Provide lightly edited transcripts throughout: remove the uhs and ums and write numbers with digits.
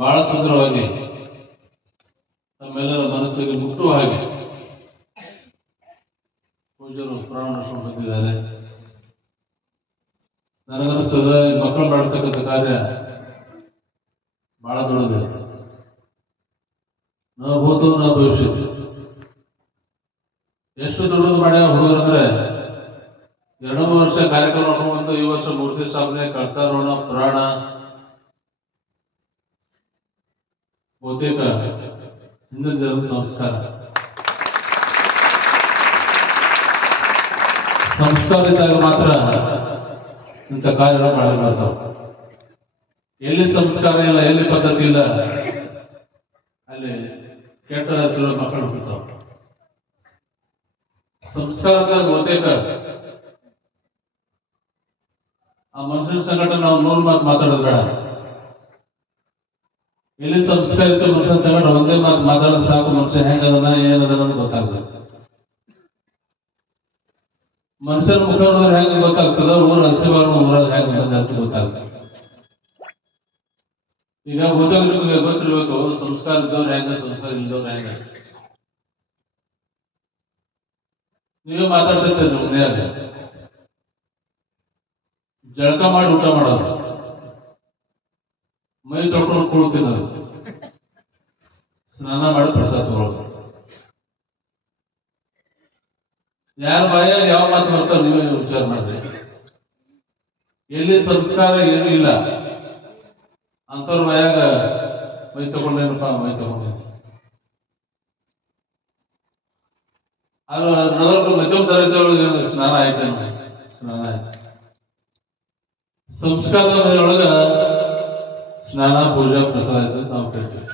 ಬಹಳ ಸುಂದರವಾಗಿ ನಮ್ಮೆಲ್ಲರ ಮನಸ್ಸಿಗೆ ಮುಟ್ಟುವ ಹಾಗೆ ಪೂಜ್ಯರು ಪುರಾಣ ಬಂದಿದ್ದಾರೆ. ನನಗನ್ನಿಸ್ತದ ಈ ಮಕ್ಕಳು ಮಾಡತಕ್ಕಂಥ ಕಾರ್ಯ ಬಹಳ ದೊಡ್ಡದಿದೆ. ನ ಭೂತು ನ ಭವಿಷ್ಯತ್ತು. ಎಷ್ಟು ದೊಡ್ಡದು ಮಾಡ್ಯಾವ ಹುಡುಗರಂದ್ರೆ 2 ವರ್ಷ ಕಾರ್ಯಕ್ರಮ ಮಾಡ್ಕೊಂಡು ಈ ವರ್ಷ ಮೂರ್ತಿ ಸ್ಥಾಪನೆ, ಕಳಸಾರೋಹಣ, ಪುರಾಣ, ಬಹುತೇಕ ಹಿಂದಿನ ಜನರ ಸಂಸ್ಕಾರ ಇದ್ದಾಗ ಮಾತ್ರ ಇಂಥ ಕಾರ್ಯಗಳು ಮಾಡಲು ಬರ್ತಾವ. ಎಲ್ಲಿ ಸಂಸ್ಕಾರ ಇಲ್ಲ, ಎಲ್ಲಿ ಪದ್ಧತಿ ಇಲ್ಲ, ಅಲ್ಲಿ ಕೆಟ್ಟ ಮಕ್ಕಳು ಹುಟ್ಟುತ್ತಾವ. ಸಂಸ್ಕಾರದಾಗ ಬಹುತೇಕ ಆ ಮನುಷ್ಯನ ಸಂಗಟ ನಾವು 100 ಮಾತು ಮಾತಾಡೋದು ಬೇಡ. ಎಲ್ಲಿ ಸಂಸ್ಕಾರಿತ ಮನುಷ್ಯನ ಸಂಗಟ ಒಂದೇ ಮಾತು ಮಾತಾಡೋದು ಸಾಕು. ಮನುಷ್ಯ ಹೆಂಗದನ ಏನದನ ಗೊತ್ತಾಗ್ತದೆ. ಮನುಷ್ಯನ ಮುಖ ನೋಡಿದ್ರೆ ಹೆಂಗೆ ಗೊತ್ತಾಗ್ತದ, ಊರ ಅಕ್ಷಬಾರ ಊರಾಗ ಹೆಂಗೆ ಬಂದಂತ ಗೊತ್ತಾಗ್ತದೆ. ಈಗ ನಿಮಗೆ ಗೊತ್ತಿರ್ಬೇಕು, ಸಂಸ್ಕಾರ ಇದ್ದವ್ರು ಹೆಂಗ, ಸಂಸ್ಕಾರ ಇಲ್ದವ್ರು ಹೆಂಗ. ನೀವೇ ಮಾತಾಡ್ತಿರ್ತೀರಿ ನಮ್ಮ ಮನೆಯಾಗ, ಜಳಕ ಮಾಡಿ ಊಟ ಮಾಡೋದು, ಮೈ ತೊಳ್ಕೊಂಡು ಕೂಡ್ತಿನ್ನೋದು, ಸ್ನಾನ ಮಾಡಿ ಪ್ರಸಾದ ತಗೊಳ್ಳೋದು. ಯಾರ ಬಾಯಾಗ ಯಾವ ಮಾತು ಬರ್ತಾವ ನೀವೇ ವಿಚಾರ ಮಾಡ್ರಿ. ಎಲ್ಲಿ ಸಂಸ್ಕಾರ ಏನೂ ಇಲ್ಲ ಅಂತವ್ರ ಬಾಯಾಗ ಮೈ ತಗೊಂಡೇನಪ್ಪ, ಮೈ ತಗೊಂಡೇನು. ಆದ್ರೆ ನಗರಕ್ಕೆ ಮಧ್ಯಮ ತರಗತಿಯೊಳಗೆ ಸ್ನಾನ ಆಯ್ತೇನು, ಸ್ನಾನ ಆಯ್ತು. ಸಂಸ್ಕಾರದ ಮನೆಯೊಳಗ ಸ್ನಾನ, ಪೂಜಾ, ಪ್ರಸಾದ ಆಯ್ತು ನಾವು ಕೇಳ್ತೀವಿ.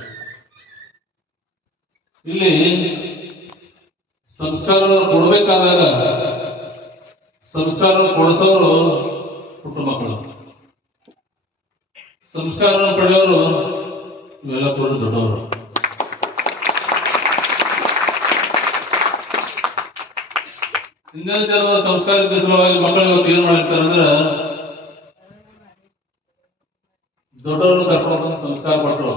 ಇಲ್ಲಿ ಸಂಸ್ಕಾರವನ್ನು ಕೊಡಬೇಕಾದಾಗ ಸಂಸ್ಕಾರವನ್ನು ಕೊಡಿಸೋರು ಪುಟ್ಟ ಮಕ್ಕಳು, ಸಂಸ್ಕಾರವನ್ನು ಪಡೆಯೋರು ಇವೆಲ್ಲ ಕೂಡ ದೊಡ್ಡವರು. ಹಿಂದಿನ ಜನರ ಸಂಸ್ಕಾರದ ಸಲುವಾಗಿ ಮಕ್ಕಳು ಇವತ್ತು ಏನ್ ಮಾಡಿರ್ತಾರೆ ಅಂದ್ರೆ, ದೊಡ್ಡವ್ರನ್ನ ಕರ್ಕೊಂಡು ಸಂಸ್ಕಾರ ಪಟ್ಟರು